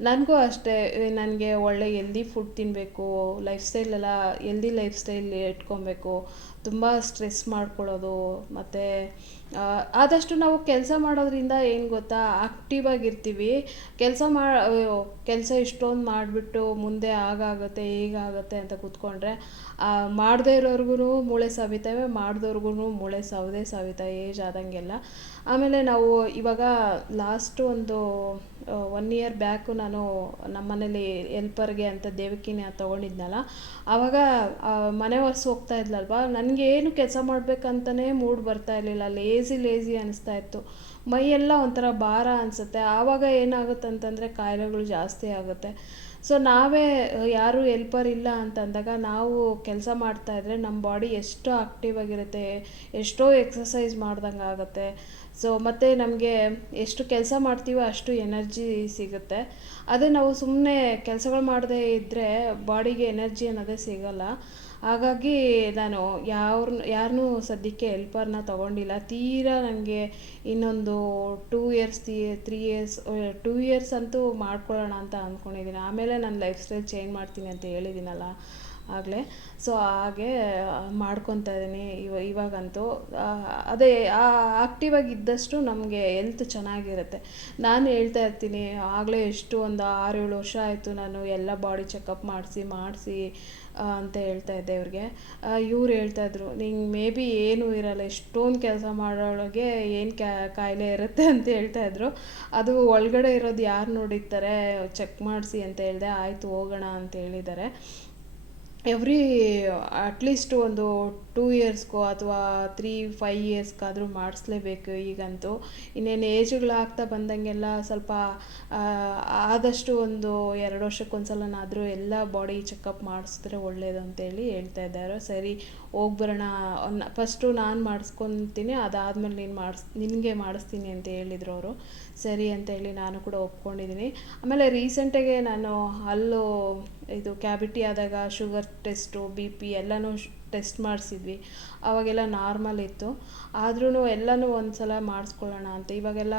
ನನಗೂ ಅಷ್ಟೇ ನನಗೆ ಒಳ್ಳೆ ಎಲ್ದಿ ಫುಡ್ ತಿನ್ನಬೇಕು ಲೈಫ್ ಸ್ಟೈಲ್ ಎಲ್ಲ ಎಲ್ದಿ ಲೈಫ್ ಸ್ಟೈಲ್ ಇಟ್ಕೊಬೇಕು, ತುಂಬ ಸ್ಟ್ರೆಸ್ ಮಾಡ್ಕೊಳ್ಳೋದು, ಮತ್ತು ಆದಷ್ಟು ನಾವು ಕೆಲಸ ಮಾಡೋದ್ರಿಂದ ಏನು ಗೊತ್ತಾ? ಆಕ್ಟಿವ್ ಆಗಿರ್ತೀವಿ. ಕೆಲಸ ಮಾ ಕೆಲಸ ಇಷ್ಟೊಂದು ಮಾಡಿಬಿಟ್ಟು ಮುಂದೆ ಆಗಾಗುತ್ತೆ ಹೀಗಾಗುತ್ತೆ ಅಂತ ಕೂತ್ಕೊಂಡ್ರೆ ಮಾಡದೇ ಇರೋರ್ಗು ಮೂಳೆ ಸವಿತವೆ ಮಾಡಿದವ್ರಿಗೂ ಮೂಳೆ ಸವದೇ ಸವಿತಾ, ಏಜ್ ಆದಂಗೆಲ್ಲ. ಆಮೇಲೆ ನಾವು ಇವಾಗ ಲಾಸ್ಟ್ ಒಂದು ಒನ್ ಇಯರ್ ಬ್ಯಾಕು ನಾನು ನಮ್ಮ ಮನೇಲಿ ಎಲ್ಪರ್ಗೆ ಅಂತ ದೇವಕಿನ ತೊಗೊಂಡಿದ್ನಲ್ಲ ಆವಾಗ ಮನೆ ಒರೆಸಿ ಹೋಗ್ತಾ ಇದ್ಲಲ್ವ? ಏನು ಕೆಲಸ ಮಾಡಬೇಕಂತಲೇ ಮೂಡ್ ಬರ್ತಾ ಇರಲಿಲ್ಲ ಲೇಜಿ ಲೇಜಿ ಅನಿಸ್ತಾ ಇತ್ತು. ಮೈಯೆಲ್ಲ ಒಂಥರ ಭಾರ ಅನಿಸುತ್ತೆ. ಆವಾಗ ಏನಾಗುತ್ತೆ ಅಂತಂದರೆ ಕಾಯಿಲೆಗಳು ಜಾಸ್ತಿ ಆಗುತ್ತೆ. ಸೊ ನಾವೇ ಯಾರು ಎಲ್ಪರ್ ಇಲ್ಲ ಅಂತಂದಾಗ ನಾವು ಕೆಲಸ ಮಾಡ್ತಾ ಇದ್ರೆ ನಮ್ಮ ಬಾಡಿ ಎಷ್ಟು ಆಕ್ಟಿವ್ ಆಗಿರುತ್ತೆ, ಎಷ್ಟೋ ಎಕ್ಸಸೈಸ್ ಮಾಡ್ದಂಗೆ ಆಗುತ್ತೆ ಸೊ ಮತ್ತು ನಮಗೆ ಎಷ್ಟು ಕೆಲಸ ಮಾಡ್ತೀವೋ ಅಷ್ಟು ಎನರ್ಜಿ ಸಿಗುತ್ತೆ. ಅದೇ ನಾವು ಸುಮ್ಮನೆ ಕೆಲಸಗಳು ಮಾಡದೇ ಇದ್ದರೆ ಬಾಡಿಗೆ ಎನರ್ಜಿ ಅನ್ನೋದೇ ಸಿಗೋಲ್ಲ. ಹಾಗಾಗಿ ನಾನು ಯಾವ್ರನ್ನ ಯಾರನ್ನೂ ಸದ್ಯಕ್ಕೆ ಹೆಲ್ಪರ್ನ ತೊಗೊಂಡಿಲ್ಲ. ತೀರಾ ನನಗೆ ಇನ್ನೊಂದು ಟೂ ಇಯರ್ಸ್ ತೀ ತ್ರೀ ಇಯರ್ಸ್ ಟೂ ಇಯರ್ಸ್ ಅಂತೂ ಮಾಡ್ಕೊಳ್ಳೋಣ ಅಂತ ಅಂದ್ಕೊಂಡಿದ್ದೀನಿ ಆಮೇಲೆ ನನ್ನ ಲೈಫ್ ಸ್ಟೈಲ್ ಚೇಂಜ್ ಮಾಡ್ತೀನಿ ಅಂತ ಹೇಳಿದ್ದೀನಲ್ಲ ಆಗಲೇ. ಸೊ ಹಾಗೆ ಮಾಡ್ಕೊತಾ ಇದ್ದೀನಿ ಇವ, ಇವಾಗಂತೂ ಅದೇ ಆಕ್ಟಿವ್ ಆಗಿದ್ದಷ್ಟು ನಮಗೆ ಹೆಲ್ತ್ ಚೆನ್ನಾಗಿರುತ್ತೆ. ನಾನು ಹೇಳ್ತಾ ಇರ್ತೀನಿ, ಆಗಲೇ ಎಷ್ಟು ಒಂದು ಆರು ಏಳು ವರ್ಷ ಆಯಿತು ನಾನು ಎಲ್ಲ ಬಾಡಿ ಚೆಕಪ್ ಮಾಡಿಸಿ ಮಾಡಿಸಿ ಅಂತ ಹೇಳ್ತಾ ಇದ್ದೆ ಇವ್ರಿಗೆ. ಇವ್ರು ಹೇಳ್ತಾ ಇದ್ರು, ನಿಂಗೆ ಮೇ ಬಿ ಏನೂ ಇರಲ್ಲ, ಎಷ್ಟೊಂದು ಕೆಲಸ ಮಾಡೋಳಗೆ ಏನು ಕ್ಯಾ ಕಾಯಿಲೆ ಇರುತ್ತೆ ಅಂತ ಹೇಳ್ತಾ ಇದ್ರು. ಅದು ಒಳಗಡೆ ಇರೋದು ಯಾರು ನೋಡಿರ್ತಾರೆ ಚೆಕ್ ಮಾಡಿಸಿ ಅಂತ ಹೇಳಿದೆ, ಆಯಿತು, ಹೋಗೋಣ ಅಂತ ಹೇಳಿದ್ದಾರೆ. ಎವ್ರಿ ಅಟ್ಲೀಸ್ಟ್ ಒಂದು ಟೂ ಇಯರ್ಸ್ಗೋ ಅಥವಾ ತ್ರೀ ಫೈವ್ ಇಯರ್ಸ್ಗಾದರೂ ಮಾಡಿಸ್ಲೇಬೇಕು ಈಗಂತೂ. ಇನ್ನೇನು ಏಜುಗಳಾಗ್ತಾ ಬಂದಂಗೆಲ್ಲ ಸ್ವಲ್ಪ ಆದಷ್ಟು ಒಂದು ಎರಡು ವರ್ಷಕ್ಕೊಂದ್ಸಲನಾದರೂ ಎಲ್ಲ ಬಾಡಿ ಚೆಕಪ್ ಮಾಡಿಸಿದ್ರೆ ಒಳ್ಳೆಯದು ಅಂತೇಳಿ ಹೇಳ್ತಾ ಇದ್ದಾರೆ. ಸರಿ ಹೋಗಿ ಬರೋಣ ಫಸ್ಟು ನಾನು ಮಾಡಿಸ್ಕೊತೀನಿ, ಅದಾದಮೇಲೆ ನೀನು ಮಾಡಿಸ್, ನಿನಗೆ ಮಾಡಿಸ್ತೀನಿ ಅಂತ ಹೇಳಿದ್ರು ಅವರು. ಸರಿ ಅಂತೇಳಿ ನಾನು ಕೂಡ ಒಪ್ಕೊಂಡಿದ್ದೀನಿ ಆಮೇಲೆ ರೀಸೆಂಟಾಗೆ ನಾನು ಅಲ್ಲೂ ಇದು ಕ್ಯಾಬಿಟಿ ಆದಾಗ ಶುಗರ್ ಟೆಸ್ಟು ಬಿ ಪಿ ಎಲ್ಲನೂ ಟೆಸ್ಟ್ ಮಾಡಿಸಿದ್ವಿ. ಅವಾಗೆಲ್ಲ ನಾರ್ಮಲ್ ಇತ್ತು. ಆದ್ರೂ ಎಲ್ಲನೂ ಒಂದು ಸಲ ಮಾಡಿಸ್ಕೊಳ್ಳೋಣ ಅಂತ. ಇವಾಗೆಲ್ಲ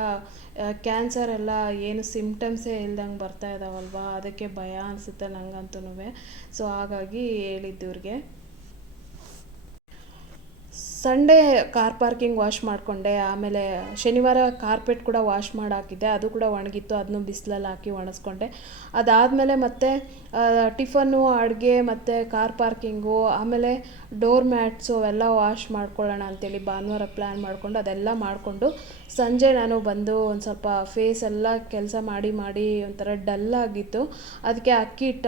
ಕ್ಯಾನ್ಸರ್ ಎಲ್ಲ ಏನು ಸಿಮ್ಟಮ್ಸೇ ಇಲ್ದಂಗೆ ಬರ್ತಾ ಇದಾವಲ್ವಾ? ಅದಕ್ಕೆ ಭಯ ಅನಿಸುತ್ತೆ ನನಗಂತೂ ಸೊ ಹಾಗಾಗಿ ಹೇಳಿದ್ದು ಇವ್ರಿಗೆ. ಸಂಡೇ ಕಾರ್ ಪಾರ್ಕಿಂಗ್ ವಾಶ್ ಮಾಡಿಕೊಂಡೆ. ಆಮೇಲೆ ಶನಿವಾರ ಕಾರ್ಪೆಟ್ ಕೂಡ ವಾಶ್ ಮಾಡಿ ಹಾಕಿದ್ದೆ ಅದು ಕೂಡ ಒಣಗಿತ್ತು. ಅದನ್ನು ಬಿಸಿಲಲ್ಲಿ ಹಾಕಿ ಒಣಗಿಸ್ಕೊಂಡೆ ಅದಾದಮೇಲೆ ಮತ್ತೆ ಟಿಫನ್ನು, ಅಡುಗೆ ಮತ್ತು ಕಾರ್ ಪಾರ್ಕಿಂಗು ಆಮೇಲೆ ಡೋರ್ ಮ್ಯಾಟ್ಸು ಅವೆಲ್ಲ ವಾಶ್ ಮಾಡ್ಕೊಳ್ಳೋಣ ಅಂತೇಳಿ ಭಾನುವಾರ ಪ್ಲ್ಯಾನ್ ಮಾಡಿಕೊಂಡು ಅದೆಲ್ಲ ಮಾಡಿಕೊಂಡು ಸಂಜೆ ನಾನು ಬಂದು ಒಂದು ಸ್ವಲ್ಪ ಫೇಸ್ ಎಲ್ಲ ಕೆಲಸ ಮಾಡಿ ಮಾಡಿ ಒಂಥರ ಡಲ್ ಆಗಿತ್ತು. ಅದಕ್ಕೆ ಅಕ್ಕಿ ಹಿಟ್ಟ,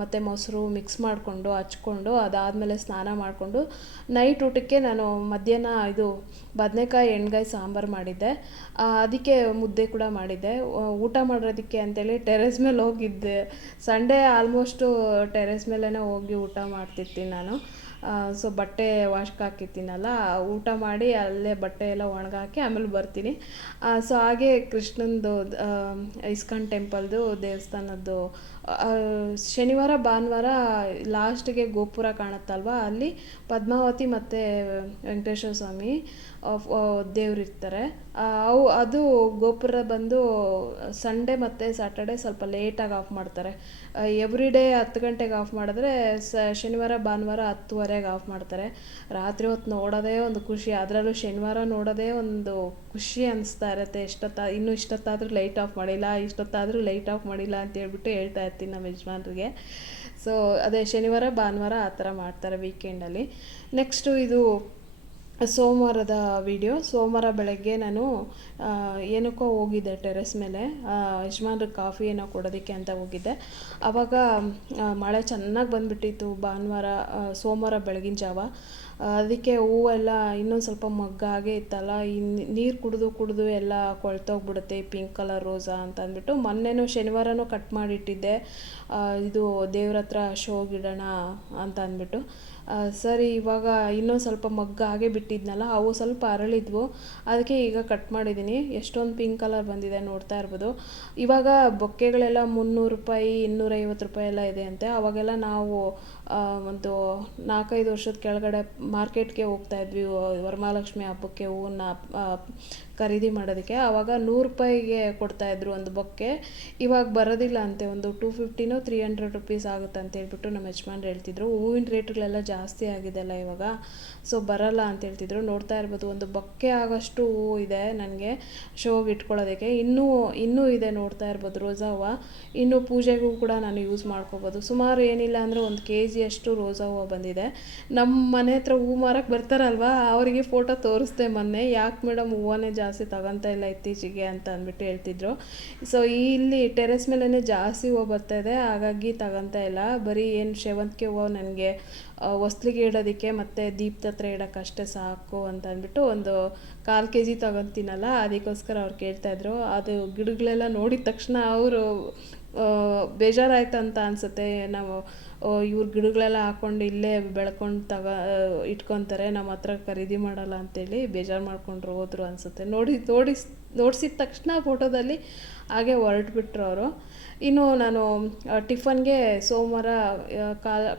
ಮತ್ತು ಮೊಸರು ಮಿಕ್ಸ್ ಮಾಡಿಕೊಂಡು, ಹಚ್ಕೊಂಡು ಅದಾದಮೇಲೆ ಸ್ನಾನ ಮಾಡಿಕೊಂಡು ನೈಟ್ ಊಟಕ್ಕೆ ನಾನು ಮಧ್ಯಾಹ್ನ ಇದು ಬದನೆಕಾಯಿ ಎಣ್ಗಾಯಿ ಸಾಂಬಾರು ಮಾಡಿದ್ದೆ. ಅದಕ್ಕೆ ಮುದ್ದೆ ಕೂಡ ಮಾಡಿದ್ದೆ. ಊಟ ಮಾಡೋದಕ್ಕೆ ಅಂತೇಳಿ ಟೆರೆಸ್ ಮೇಲೆ ಹೋಗಿದ್ದೆ. ಸಂಡೇ ಆಲ್ಮೋಸ್ಟು ಟೆರೆಸ್ ಮೇಲೇ ಹೋಗಿ ಊಟ ಮಾಡ್ತಿರ್ತೀನಿ ನಾನು. ಸೊ ಬಟ್ಟೆ ವಾಶ್ಗೆ ಹಾಕಿರ್ತೀನಲ್ಲ ಊಟ ಮಾಡಿ ಅಲ್ಲೇ ಬಟ್ಟೆ ಎಲ್ಲ ಒಣಗಾಕಿ ಆಮೇಲೆ ಬರ್ತೀನಿ. ಸೊ ಹಾಗೆ ಕೃಷ್ಣಂದು ಇಸ್ಕಾನ್ ಟೆಂಪಲ್ದು ದೇವಸ್ಥಾನದ್ದು ಶನಿವಾರ, ಭಾನುವಾರ ಲಾಸ್ಟಿಗೆ ಗೋಪುರ ಕಾಣುತ್ತಲ್ವ? ಅಲ್ಲಿ ಪದ್ಮಾವತಿ ಮತ್ತು ವೆಂಕಟೇಶ್ವರ ಸ್ವಾಮಿ ದೇವ್ರಿರ್ತಾರೆ ಅವು, ಅದು ಗೋಪುರ ಬಂದು ಸಂಡೇ ಮತ್ತು ಸ್ಯಾಟರ್ಡೆ ಸ್ವಲ್ಪ ಲೇಟಾಗಿ ಆಫ್ ಮಾಡ್ತಾರೆ. ಎವ್ರಿ ಡೇ ಹತ್ತು ಗಂಟೆಗೆ ಆಫ್ ಮಾಡಿದ್ರೆ ಸ, ಶನಿವಾರ, ಭಾನುವಾರ ಹತ್ತುವರೆಗೆ ಆಫ್ ಮಾಡ್ತಾರೆ. ರಾತ್ರಿ ಹೊತ್ತು ನೋಡೋದೇ ಒಂದು ಖುಷಿ. ಅದರಲ್ಲೂ ಶನಿವಾರ ನೋಡೋದೇ ಒಂದು ಖುಷಿ ಅನಿಸ್ತಾ ಇರುತ್ತೆ. ಎಷ್ಟೊತ್ತ ಇನ್ನೂ ಇಷ್ಟೊತ್ತಾದರೂ ಲೈಟ್ ಆಫ್ ಮಾಡಿಲ್ಲ, ಇಷ್ಟೊತ್ತಾದರೂ ಲೈಟ್ ಆಫ್ ಮಾಡಿಲ್ಲ ಅಂತ ಹೇಳ್ಬಿಟ್ಟು ಹೇಳ್ತಾ ಇರ್ತೀನಿ ನಮ್ಮ ಯಜಮಾನ್ರಿಗೆ. ಸೊ ಅದೇ ಶನಿವಾರ ಭಾನುವಾರ ಆ ಥರ ಮಾಡ್ತಾರೆ ವೀಕೆಂಡಲ್ಲಿ ನೆಕ್ಸ್ಟು ಇದು ಸೋಮವಾರದ ವಿಡಿಯೋ ಸೋಮವಾರ ಬೆಳಗ್ಗೆ ನಾನು ಏನಕ್ಕೋ ಹೋಗಿದ್ದೆ ಟೆರೆಸ್ ಮೇಲೆ. ಯಜಮಾನ್ರಿಗೆ ಕಾಫಿ ಏನೋ ಕೊಡೋದಕ್ಕೆ ಅಂತ ಹೋಗಿದ್ದೆ. ಆವಾಗ ಮಳೆ ಚೆನ್ನಾಗಿ ಬಂದುಬಿಟ್ಟಿತ್ತು ಭಾನುವಾರ ಸೋಮವಾರ ಬೆಳಗಿನ ಜಾವ. ಅದಕ್ಕೆ ಹೂವೆಲ್ಲ ಇನ್ನೊಂದು ಸ್ವಲ್ಪ ಮಗ್ಗಾಗೆ ಇತ್ತಲ್ಲ ಈ ನೀರು ಕುಡಿದು ಕುಡಿದು ಎಲ್ಲ ಕೊಳ್ತೋಗ್ಬಿಡುತ್ತೆ ಪಿಂಕ್ ಕಲರ್ ರೋಸಾ ಅಂತ ಅಂದ್ಬಿಟ್ಟು. ಮೊನ್ನೆನೂ ಶನಿವಾರನೂ ಕಟ್ ಮಾಡಿಟ್ಟಿದ್ದೆ. ಇದು ದೇವ್ರ ಹತ್ರ ಶೋಗಿಡೋಣ ಅಂತ ಅಂದ್ಬಿಟ್ಟು. ಸರಿ, ಇವಾಗ ಇನ್ನೊಂದು ಸ್ವಲ್ಪ ಮಗ್ಗ ಹಾಗೆ ಬಿಟ್ಟಿದ್ನಲ್ಲ, ಅವು ಸ್ವಲ್ಪ ಅರಳಿದ್ವು. ಅದಕ್ಕೆ ಈಗ ಕಟ್ ಮಾಡಿದ್ದೀನಿ ಎಷ್ಟೊಂದು ಪಿಂಕ್ ಕಲರ್ ಬಂದಿದೆ ನೋಡ್ತಾ ಇರ್ಬೋದು. ಇವಾಗ ಬೊಕ್ಕೆಗಳೆಲ್ಲ ಮುನ್ನೂರು ರೂಪಾಯಿ, ಇನ್ನೂರೈವತ್ತು ರೂಪಾಯಿ ಎಲ್ಲ ಇದೆ ಅಂತೆ ಅವಾಗೆಲ್ಲ ನಾವು ಒಂದು ನಾಲ್ಕೈದು ವರ್ಷದ ಕೆಳಗಡೆ ಮಾರ್ಕೆಟ್ಗೆ ಹೋಗ್ತಾ ಇದ್ವಿ. ವರಮಹಾಲಕ್ಷ್ಮಿ ಹಬ್ಬಕ್ಕೆ ಹೂವನ್ನ ಖರೀದಿ ಮಾಡೋದಕ್ಕೆ. ಆವಾಗ ನೂರು ರೂಪಾಯಿಗೆ ಕೊಡ್ತಾಯಿದ್ರು ಒಂದು ಬೊಕ್ಕೆ. ಇವಾಗ ಬರೋದಿಲ್ಲ ಅಂತೆ. ಒಂದು ಟೂ ಫಿಫ್ಟಿನೋ ತ್ರೀ ಹಂಡ್ರೆಡ್ ರುಪೀಸ್ ಆಗುತ್ತೆ ಅಂತ ಹೇಳ್ಬಿಟ್ಟು ನಮ್ಮ ಯಜಮಾನ್ರು ಹೇಳ್ತಿದ್ರು. ಹೂವಿನ ರೇಟ್ಗಳೆಲ್ಲ ಜಾಸ್ತಿ ಆಗಿದೆಲ್ಲ ಇವಾಗ. ಸೊ, ಬರಲ್ಲ ಅಂತ ಹೇಳ್ತಿದ್ರು. ನೋಡ್ತಾ ಇರ್ಬೋದು, ಒಂದು ಬೊಕ್ಕೆ ಆಗೋಷ್ಟು ಹೂವು ಇದೆ ನನಗೆ ಶೋಗೆ ಇಟ್ಕೊಳ್ಳೋದಕ್ಕೆ. ಇನ್ನೂ ಇನ್ನೂ ಇದೆ ನೋಡ್ತಾ ಇರ್ಬೋದು ರೋಸಾ ಹೂವು. ಇನ್ನೂ ಪೂಜೆಗೂ ಕೂಡ ನಾನು ಯೂಸ್ ಮಾಡ್ಕೋಬೋದು. ಸುಮಾರು ಏನಿಲ್ಲ ಅಂದರೆ ಒಂದು ಕೆ ಜಿಯಷ್ಟು ರೋಸಾ ಹೂವು ಬಂದಿದೆ. ನಮ್ಮ ಮನೆ ಹತ್ರ ಹೂವು ಮಾರಕ್ಕೆ ಬರ್ತಾರಲ್ವಾ, ಅವರಿಗೆ ಫೋಟೋ ತೋರಿಸ್ದೆ ಮೊನ್ನೆ. ಯಾಕೆ ಮೇಡಮ್ ಹೂವನೇ ಜಾಸ್ತಿ ತಗೊತಾ ಇಲ್ಲ ಇತ್ತೀಚೆಗೆ ಅಂತ ಅಂದ್ಬಿಟ್ಟು ಹೇಳ್ತಿದ್ರು. ಸೊ ಇಲ್ಲಿ ಟೆರೆಸ್ ಮೇಲೇ ಜಾಸ್ತಿ ಹೂವು ಬರ್ತಾ ಇದೆ, ಹಾಗಾಗಿ ತಗೊತಾ ಇಲ್ಲ. ಬರೀ ಏನು ಸೇವಂತಿಗೆ ಹೂವು ನನಗೆ ಹೊಸ್ಲಿಗೆ ಇಡೋದಕ್ಕೆ ಮತ್ತು ದೀಪದ ಹತ್ರ ಇಡೋಕ್ಕೆ ಅಷ್ಟೇ ಸಾಕು ಅಂತ ಅಂದ್ಬಿಟ್ಟು ಒಂದು ಕಾಲು ಕೆ ಜಿ ತಗೊತೀನಲ್ಲ, ಅದಕ್ಕೋಸ್ಕರ ಅವ್ರು ಕೇಳ್ತಾಯಿದ್ರು ಅದು ಗಿಡಗಳೆಲ್ಲ ನೋಡಿದ ತಕ್ಷಣ ಅವರು ಬೇಜಾರಾಯ್ತು ಅಂತ ಅನಿಸುತ್ತೆ. ನಾವು ಇವ್ರ ಗಿಡಗಳೆಲ್ಲ ಹಾಕ್ಕೊಂಡು ಇಲ್ಲೇ ಬೆಳ್ಕೊಂಡು ತಗ ಇಟ್ಕೊತಾರೆ ನಮ್ಮ ಹತ್ರ ಖರೀದಿ ಮಾಡಲ್ಲ ಅಂತೇಳಿ ಬೇಜಾರು ಮಾಡ್ಕೊಂಡ್ರು ಹೋದ್ರು ಅನಿಸುತ್ತೆ. ನೋಡಿ ನೋಡಿಸ್ ನೋಡ್ಸಿದ ತಕ್ಷಣ ಫೋಟೋದಲ್ಲಿ ಹಾಗೆ ಹೊರಟ್ಬಿಟ್ರು ಅವರು. ಇನ್ನು ನಾನು ಟಿಫನ್ಗೆ ಸೋಮವಾರ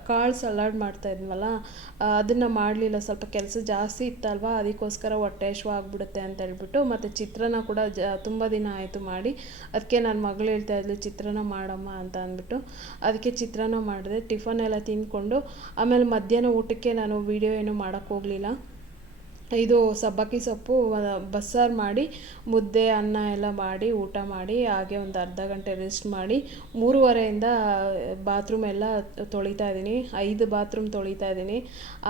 ಕಾಳು ಸಲಾಡ್ ಮಾಡ್ತಾ ಇದ್ವಲ್ಲ ಅದನ್ನು ಮಾಡಲಿಲ್ಲ. ಸ್ವಲ್ಪ ಕೆಲಸ ಜಾಸ್ತಿ ಇತ್ತಲ್ವ, ಅದಕ್ಕೋಸ್ಕರ ಹೊಟ್ಟೆ ಹಶ್ವು ಆಗಿಬಿಡುತ್ತೆ ಅಂತ ಹೇಳ್ಬಿಟ್ಟು, ಮತ್ತು ಚಿತ್ರಾನ್ನ ಕೂಡ ಜ, ತುಂಬ ದಿನ ಆಯಿತು ಮಾಡಿ ಅದಕ್ಕೆ ನನ್ನ ಮಗಳು ಹೇಳ್ತಾ ಇದ್ಲು, ಚಿತ್ರಾನ್ನ ಮಾಡಮ್ಮ ಅಂತ ಅಂದ್ಬಿಟ್ಟು, ಅದಕ್ಕೆ ಚಿತ್ರಾನ್ನ ಮಾಡಿದೆ, ಟಿಫನ್ ಎಲ್ಲ ತಿಂದ್ಕೊಂಡು, ಆಮೇಲೆ ಮಧ್ಯಾಹ್ನ ಊಟಕ್ಕೆ ನಾನು ವೀಡಿಯೋ ಏನೂ ಮಾಡೋಕ್ಕೆ ಹೋಗಲಿಲ್ಲ. ಇದು ಸಬ್ಬಕ್ಕಿ ಸೊಪ್ಪು ಬಸ್ಸಾರು ಮಾಡಿ, ಮುದ್ದೆ, ಅನ್ನ ಎಲ್ಲ ಮಾಡಿ, ಊಟ ಮಾಡಿ, ಹಾಗೆ ಒಂದು ಅರ್ಧ ಗಂಟೆ ರೆಸ್ಟ್ ಮಾಡಿ, ಮೂರುವರೆಯಿಂದ ಬಾತ್ರೂಮ್ ಎಲ್ಲ ತೊಳಿತಾ ಇದ್ದೀನಿ. ಐದು ಬಾತ್ರೂಮ್ ತೊಳಿತಾ ಇದ್ದೀನಿ.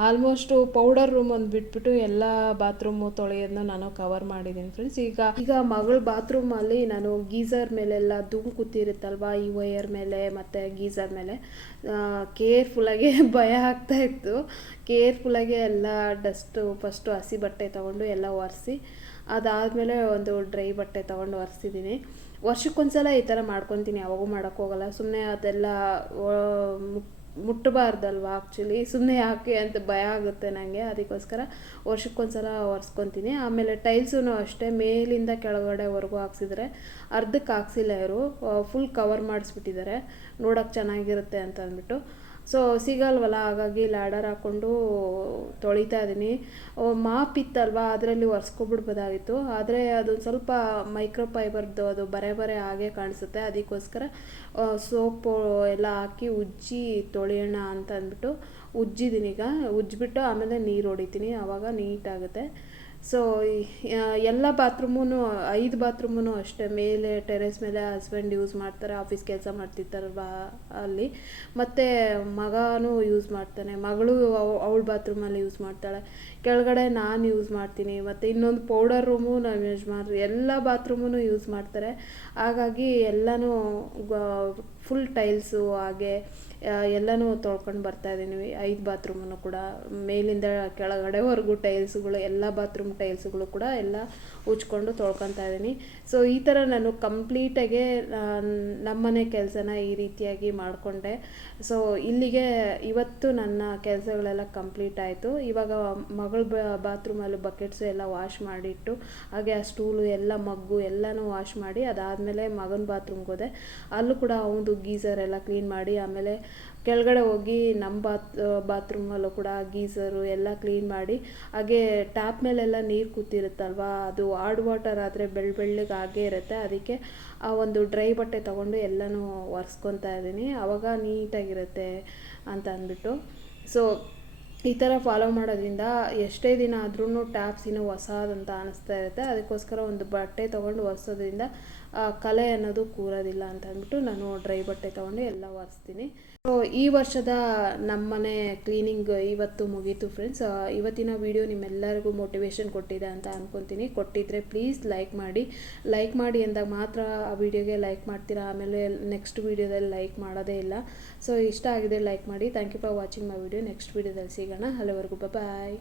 ಆಲ್ಮೋಸ್ಟು ಪೌಡರ್ ರೂಮ್ ಒಂದು ಬಿಟ್ಬಿಟ್ಟು ಎಲ್ಲ ಬಾತ್ರೂಮು ತೊಳೆಯೋದನ್ನ ನಾನು ಕವರ್ ಮಾಡಿದ್ದೀನಿ ಫ್ರೆಂಡ್ಸ್ ಈಗ ಈಗ ಮಗಳ ಬಾತ್ರೂಮಲ್ಲಿ ನಾನು ಗೀಸರ್ ಮೇಲೆಲ್ಲ ಧೂಮ್ ಕೂತಿರುತ್ತಲ್ವಾ, ಈ ವೈಯರ್ ಮೇಲೆ ಮತ್ತು ಗೀಸರ್ ಮೇಲೆ ಕೇರ್ಫುಲ್ಲಾಗಿ [laughs] ಭಯ ಆಗ್ತಾ ಇತ್ತು. ಕೇರ್ಫುಲ್ಲಾಗಿ ಎಲ್ಲ ಡಸ್ಟು, ಫಸ್ಟು ಹಸಿ ಬಟ್ಟೆ ತೊಗೊಂಡು ಎಲ್ಲ ಒರೆಸಿ, ಅದಾದಮೇಲೆ ಒಂದು ಡ್ರೈ ಬಟ್ಟೆ ತೊಗೊಂಡು ಒರೆಸಿದ್ದೀನಿ ವರ್ಷಕ್ಕೊಂದ್ಸಲ ಈ ಥರ ಮಾಡ್ಕೊತೀನಿ, ಯಾವಾಗೂ ಮಾಡೋಕ್ಕೋಗಲ್ಲ ಸುಮ್ಮನೆ ಅದೆಲ್ಲ ಮುಟ್ಟಬಾರ್ದಲ್ವ ಆ್ಯಕ್ಚುಲಿ ಸುಮ್ಮನೆ ಯಾಕೆ ಅಂತ ಭಯ ಆಗುತ್ತೆ ನನಗೆ ಅದಕ್ಕೋಸ್ಕರ ವರ್ಷಕ್ಕೊಂದ್ಸಲ ಒರೆಸ್ಕೊತೀನಿ. ಆಮೇಲೆ ಟೈಲ್ಸೂ ಅಷ್ಟೇ, ಮೇಲಿಂದ ಕೆಳಗಡೆವರೆಗೂ ಹಾಕ್ಸಿದ್ರೆ ಅರ್ಧಕ್ಕೆ ಹಾಕ್ಸಿಲ್ಲ ಇವರು. ಫುಲ್ ಕವರ್ ಮಾಡಿಸ್ಬಿಟ್ಟಿದ್ದಾರೆ. ನೋಡೋಕೆ ಚೆನ್ನಾಗಿರುತ್ತೆ ಅಂತ ಅಂದ್ಬಿಟ್ಟು ಸೊ ಸಿಗಲ್ವಲ್ಲ? ಹಾಗಾಗಿ ಲ್ಯಾಡರ್ ಹಾಕ್ಕೊಂಡು ತೊಳಿತಾ ಇದ್ದೀನಿ. ಮಾಪ್ ಇತ್ತಲ್ವ? ಅದರಲ್ಲಿ ಒರೆಸ್ಕೊಬಿಡ್ಬೋದಾಗಿತ್ತು. ಆದರೆ ಅದು ಸ್ವಲ್ಪ ಮೈಕ್ರೋ ಫೈಬರ್ದು ಅದು ಬರೆ ಬರೆ ಹಾಗೆ ಕಾಣಿಸುತ್ತೆ. ಅದಕ್ಕೋಸ್ಕರ ಸೋಪು ಎಲ್ಲ ಹಾಕಿ ಉಜ್ಜಿ ತೊಳೆಯೋಣ ಅಂತ ಅಂದ್ಬಿಟ್ಟು ಉಜ್ಜಿದ್ದೀನಿ ಈಗ ಉಜ್ಜಿಬಿಟ್ಟು ಆಮೇಲೆ ನೀರು ಹೊಡಿತೀನಿ. ಆವಾಗ ನೀಟಾಗುತ್ತೆ. ಸೊ ಎಲ್ಲ ಬಾತ್ರೂಮೂ ಐದು ಬಾತ್ರೂಮು ಅಷ್ಟೇ. ಮೇಲೆ ಟೆರೆಸ್ ಮೇಲೆ ಹಸ್ಬೆಂಡ್ ಯೂಸ್ ಮಾಡ್ತಾರೆ ಆಫೀಸ್ ಕೆಲಸ ಮಾಡ್ತಿರ್ತಾರಲ್ವ ಅಲ್ಲಿ. ಮತ್ತು ಮಗನೂ ಯೂಸ್ ಮಾಡ್ತಾನೆ. ಮಗಳು ಅವಳ ಬಾತ್ರೂಮಲ್ಲಿ ಯೂಸ್ ಮಾಡ್ತಾಳೆ. ಕೆಳಗಡೆ ನಾನು ಯೂಸ್ ಮಾಡ್ತೀನಿ. ಮತ್ತು ಇನ್ನೊಂದು ಪೌಡರ್ ರೂಮು ನಾವು ಯೂಸ್ ಮಾಡಿ ಎಲ್ಲ ಬಾತ್ರೂಮೂ ಯೂಸ್ ಮಾಡ್ತಾರೆ. ಹಾಗಾಗಿ ಎಲ್ಲನೂ ಫುಲ್ ಟೈಲ್ಸು ಹಾಗೆ ಎಲ್ಲನೂ ತೊಳ್ಕೊಂಡು ಬರ್ತಾ ಇದ್ದೀನಿ. ಐದು ಬಾತ್ರೂಮನ್ನು ಕೂಡ, ಮೇಲಿಂದ ಕೆಳಗಡೆವರೆಗೂ ಟೈಲ್ಸ್ಗಳು ಎಲ್ಲ ಬಾತ್ರೂಮ್ ಟೈಲ್ಸ್ಗಳು ಕೂಡ ಎಲ್ಲ ಉಜ್ಕೊಂಡು ತೊಳ್ಕೊತಾ ಇದ್ದೀನಿ. ಸೊ ಈ ಥರ ನಾನು ಕಂಪ್ಲೀಟಾಗೆ ನಮ್ಮನೆ ಕೆಲಸನ ಈ ರೀತಿಯಾಗಿ ಮಾಡಿಕೊಂಡೆ. ಸೊ ಇಲ್ಲಿಗೆ ಇವತ್ತು ನನ್ನ ಕೆಲಸಗಳೆಲ್ಲ ಕಂಪ್ಲೀಟ್ ಆಯಿತು. ಇವಾಗ ಮಗಳ ಬಾತ್ರೂಮಲ್ಲಿ ಬಕೆಟ್ಸು ಎಲ್ಲ ವಾಶ್ ಮಾಡಿಟ್ಟು, ಹಾಗೆ ಆ ಸ್ಟೂಲು ಎಲ್ಲ, ಮಗ್ಗು ಎಲ್ಲನೂ ವಾಶ್ ಮಾಡಿ ಅದಾದಮೇಲೆ ಮಗನ ಬಾತ್ರೂಮ್ಗೆ ಹೋದೆ. ಅಲ್ಲೂ ಕೂಡ ಅವನದು ಗೀಸರ್ ಎಲ್ಲ ಕ್ಲೀನ್ ಮಾಡಿ ಆಮೇಲೆ ಕೆಳಗಡೆ ಹೋಗಿ ನಮ್ಮ ಬಾತ್ ಬಾತ್ರೂಮಲ್ಲೂ ಕೂಡ ಗೀಝರು ಎಲ್ಲ ಕ್ಲೀನ್ ಮಾಡಿ, ಹಾಗೆ ಟ್ಯಾಪ್ ಮೇಲೆಲ್ಲ ನೀರು ಕೂತಿರುತ್ತಲ್ವಾ, ಅದು ಹಾರ್ಡ್ ವಾಟರ್ ಆದರೆ ಬೆಳ್ಳ ಬೆಳ್ಳಗೆ ಆಗೇ ಇರುತ್ತೆ, ಅದಕ್ಕೆ ಆ ಒಂದು ಡ್ರೈ ಬಟ್ಟೆ ತೊಗೊಂಡು ಎಲ್ಲನೂ ಒರೆಸ್ಕೊತಾ ಇದ್ದೀನಿ ಆವಾಗ ನೀಟಾಗಿರುತ್ತೆ ಅಂತ ಅಂದ್ಬಿಟ್ಟು. ಸೊ ಈ ಥರ ಫಾಲೋ ಮಾಡೋದ್ರಿಂದ ಎಷ್ಟೇ ದಿನ ಆದ್ರೂ ಟ್ಯಾಪ್ಸ್ ಇನ್ನೂ ಹೊಸದಂತ ಅನ್ನಿಸ್ತಾ ಇರುತ್ತೆ, ಅದಕ್ಕೋಸ್ಕರ ಒಂದು ಬಟ್ಟೆ ತೊಗೊಂಡು ಒರೆಸೋದ್ರಿಂದ ಕಲೆ ಅನ್ನೋದು ಕೂರೋದಿಲ್ಲ ಅಂತ ಅಂದ್ಬಿಟ್ಟು ನಾನು ಡ್ರೈ ಬಟ್ಟೆ ತೊಗೊಂಡು ಎಲ್ಲ ಒರೆಸ್ತೀನಿ. ಸೊ ಈ ವರ್ಷದ ನಮ್ಮನೆ ಕ್ಲೀನಿಂಗ್ ಇವತ್ತು ಮುಗೀತು ಫ್ರೆಂಡ್ಸ್ ಇವತ್ತಿನ ವಿಡಿಯೋ ನಿಮ್ಮೆಲ್ಲರಿಗೂ ಮೋಟಿವೇಶನ್ ಕೊಟ್ಟಿದೆ ಅಂತ ಅಂದ್ಕೊತೀನಿ ಕೊಟ್ಟಿದ್ರೆ ಪ್ಲೀಸ್ ಲೈಕ್ ಮಾಡಿ. ಲೈಕ್ ಮಾಡಿ ಅಂದಾಗ ಮಾತ್ರ ಆ ವಿಡಿಯೋಗೆ ಲೈಕ್ ಮಾಡ್ತೀರಾ? ಆಮೇಲೆ ನೆಕ್ಸ್ಟ್ ವೀಡಿಯೋದಲ್ಲಿ ಲೈಕ್ ಮಾಡೋದೇ ಇಲ್ಲ. ಸೊ ಇಷ್ಟ ಆಗಿದೆ ಲೈಕ್ ಮಾಡಿ. Thank you for watching my video next ವೀಡಿಯೋದಲ್ಲಿ ಸಿಗೋಣ. ಅಲ್ಲಿವರೆಗೂ ಬಾಯ್